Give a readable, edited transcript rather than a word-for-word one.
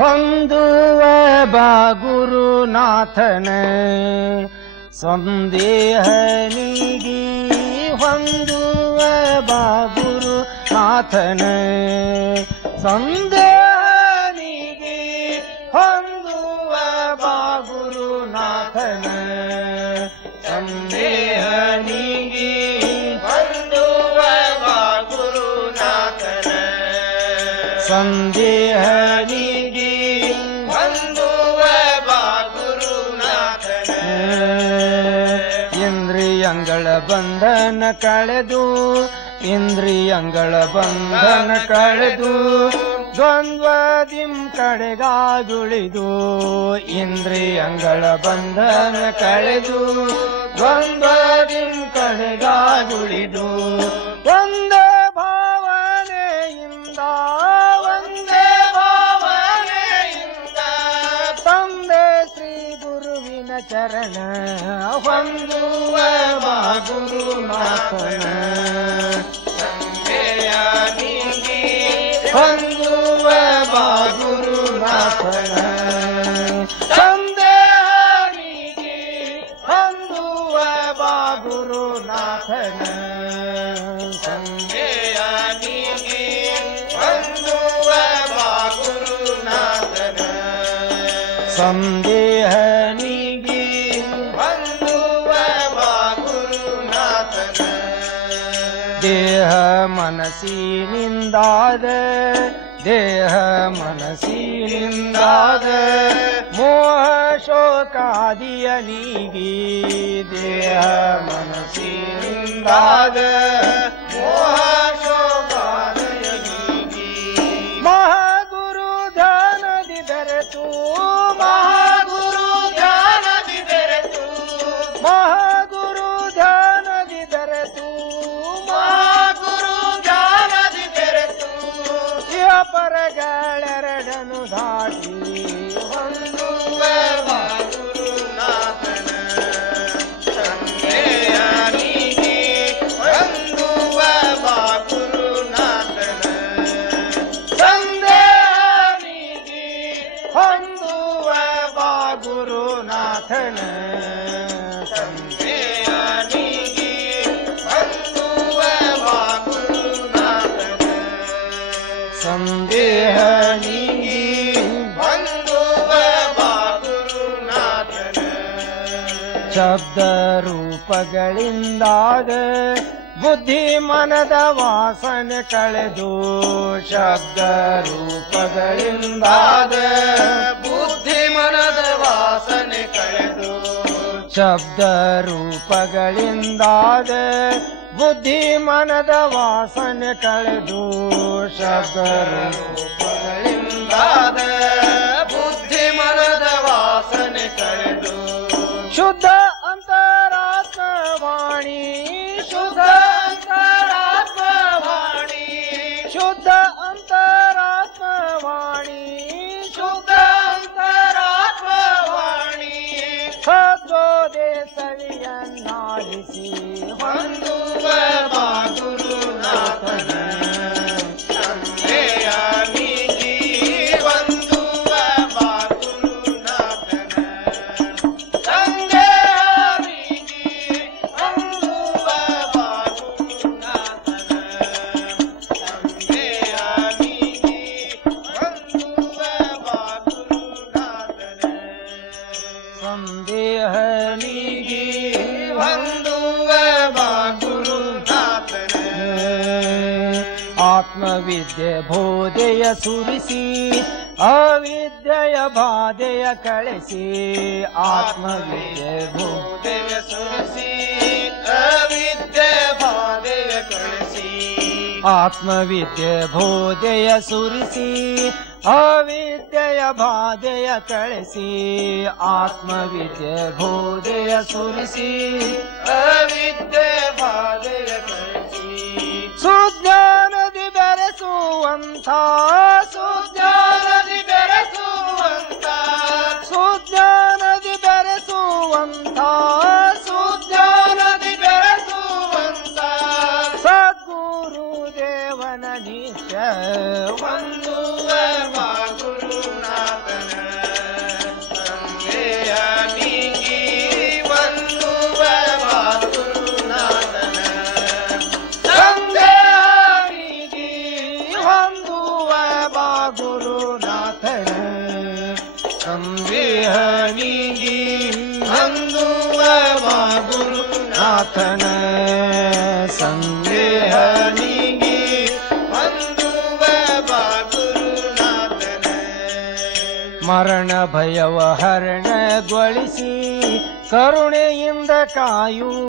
ಹೊಂದುವ ಬಾ ಗುರುನಾಥನ ಸಂದೇಹನಿಗೆ ಹೊಂದುವ ಬಾ ಗುರುನಾಥನ ಸಂದೇಹನಿಗೆ ಹೊಂದುವ ಬಾ ಗುರುನಾಥನ ಸಂದೇಹನಿಗೆ ಹೊಂದುವ ಬಾ ಗುರುನಾಥನ ಸಂದೇಹನಿಗೆ ಹೊಂದುವ ಬಾ ಗುರುನಾಥನ ಇಂದ್ರಿಯಂಗಳ ಬಂಧನ ಕಳೆದು ಇಂದ್ರಿಯಂಗಳ ಬಂಧನ ಕಳೆದು ದ್ವಂದ್ವದಿಂ ಕಡೆಗಾಗುಳಿದು ಇಂದ್ರಿಯಂಗಳ ಬಂಧನ ಕಳೆದು ದ್ವಂದ್ವದಿಂ ಕಡೆಗಾಗುಳಿದು ಒಂದೇ ಭಾವನೆಯಿಂದ ಒಂದೇ ಭಾವನೆಯಿಂದ ತಂದೆ ಶ್ರೀ ಗುರುವಿನ ಚರಣ ಹೊಂದುವ ಬಾ ಗುರುನಾಥನ ಸಂದೇಹನಿಗೆ ಹೊಂದುವ ಬಾ ಗುರುನಾಥನ ಸಂದೇಹನಿಗೆ ಹೊಂದುವ ಬಾ ಗುರುನಾಥನ ಸಂದೇಹನಿಗೆ ಹೊಂದುವ ಬಾ ಗುರುನಾಥನ ಸಂದೇಹನಿಗೆ ಹೊಂದುವ ಬಾ ಗುರುನಾಥನ ದೇಹ ಮನಸ್ಸಿನಿಂದಾದ ದೇಹ ಮನಸ್ಸಿನಿಂದಾದ ಮೋಹ ಶೋಕಾದಿಯ ನೀಗಿ ದೇಹ ಮನಸ್ಸಿನಿಂದಾದ ಮೋಹ ಶೋಕಾದಿಯ ನೀಗಿ ಮಹಾಗುರು ಧ್ಯಾನದಿ ಬೆರೆತು ಮಹಾಗುರು ಧ್ಯಾನದಿ ಬೆರೆತು ಮಹಾಗುರು ಧ್ಯಾನದಿ ಬೆರೆತು ಮಹಾಗುರು ಧ್ಯಾನದಿ ಬೆರೆತು ಪರಗಳೆರಡನು ದಾಟಿ ಹೊಂದುವ ಬಾ ಗುರುನಾಥನ ಸಂದೇಹನಿಗೆ ಹೊಂದುವ ಬಾ ಗುರುನಾಥನ ಸಂದೇಹನಿಗೆ ಹೊಂದುವ ಬಾ ಗುರುನಾಥನ ಸಂದೇಹನಿಗೆ ಹೊಂದುವ ಬಾ ಗುರುನಾಥನ ಸಂದೇಹನಿಗೆ ಹೊಂದುವ ಬಾ ಗುರುನಾಥನ ಶಬ್ದ ರೂಪಗಳಿಂದಾದ ಬುದ್ಧಿ ಮನದ ವಾಸನೆ ಕಳೆದು ಶಬ್ದ ರೂಪಗಳಿಂದಾದ ಬುದ್ಧಿ ಮನದ ವಾಸನೆ ಕಳೆದು ಶಬ್ದ ರೂಪಗಳಿಂದಾದ ಬುದ್ಧಿ ಮನದ ವಾಸನೆ ಕಳೆದು ಶಬ್ದ ರೂಪಗಳಿಂದಾದ ಬುದ್ಧಿ ಮನದ ವಾಸನೆ ಕಳೆದು ಶುದ್ಧ ಅಂತರಾತ್ಮವಾಣಿ ಶುದ್ಧ ಅಂತರಾತ್ಮವಾಣಿ ಶುದ್ಧ ಅಂತರಾತ್ಮವಾಣಿ ಶುದ್ಧ ಅಂತರಾತ್ಮವಾಣಿ ಸದ್ಗೋದೆ ಸವಿಯನ್ನಾಲಿಸಿ ಹೊಂದುವ ಬಾ ಗುರುನಾಥನ ಸಂದೇಹನಿಗೆ ಹೊಂದುವ ಬಾ ಗುರುನಾಥನ ಸಂದೇಹನಿಗೆ ಹೊಂದುವ ಬಾ ಗುರುನಾಥನ ಸಂದೇಹನಿಗೆ ಹೊಂದುವ ಬಾ ಗುರುನಾಥನ ಸಂದೇಹನಿಗೆ ಹೊಂದುವ ಬಾ ಗುರುನಾಥನ ಆತ್ಮವಿದ್ಯೆ ಬೋಧೆಯ ಸುರಿಸಿ ಅವಿದ್ಯೆಯ ಬಾಧೆಯ ಕಳಿಸಿ ಆತ್ಮವಿದ್ಯೆ ಬೋಧೆಯ ಸುರಿಸಿ ಅವಿದ್ಯೆ ಬಾಧೆಯ ಕಳಿಸಿ ಆತ್ಮವಿದ್ಯೆ ಬೋಧೆಯ ಸುರಿಸಿ ಅವಿದ್ಯೆಯ ಬಾಧೆಯ ಕಳಿಸಿ ಆತ್ಮವಿದ್ಯೆ ಬೋಧೆಯ ಸುರಿಸಿ ಅವಿದ್ಯೆ ಬಾಧೆಯ ಕಳಿಸಿ ಸುಜ್ಞಾನದಿ ಬೆರೆಸುವಂತ ಸುಜ್ಞಾನದಿ ಬೆರೆಸುವಂತ ಸುಜ್ಞಾನದಿ ಬೆರೆಸುವಂತ ಸುಜ್ಞಾನದಿ ಬೆರೆಸುವಂತ ಸದ್ಗುರು ದೇವನ ನಿತ್ಯ ಹೊಂದುವ ಬಾ ಗುರುನಾಥ ಸಂದೇಹನಿಗೆ ಅಂದುವ ಬಾ ಗುರುನಾಥನ ಸಂದೇಹನಿಗೆ ಅಂದುವ ಬಾ ಗುರುನಾಥನ ಮರಣ ಭಯವ ಹರಣಗೊಳಿಸಿ ಕರುಣೆಯಿಂದ ಕಾಯು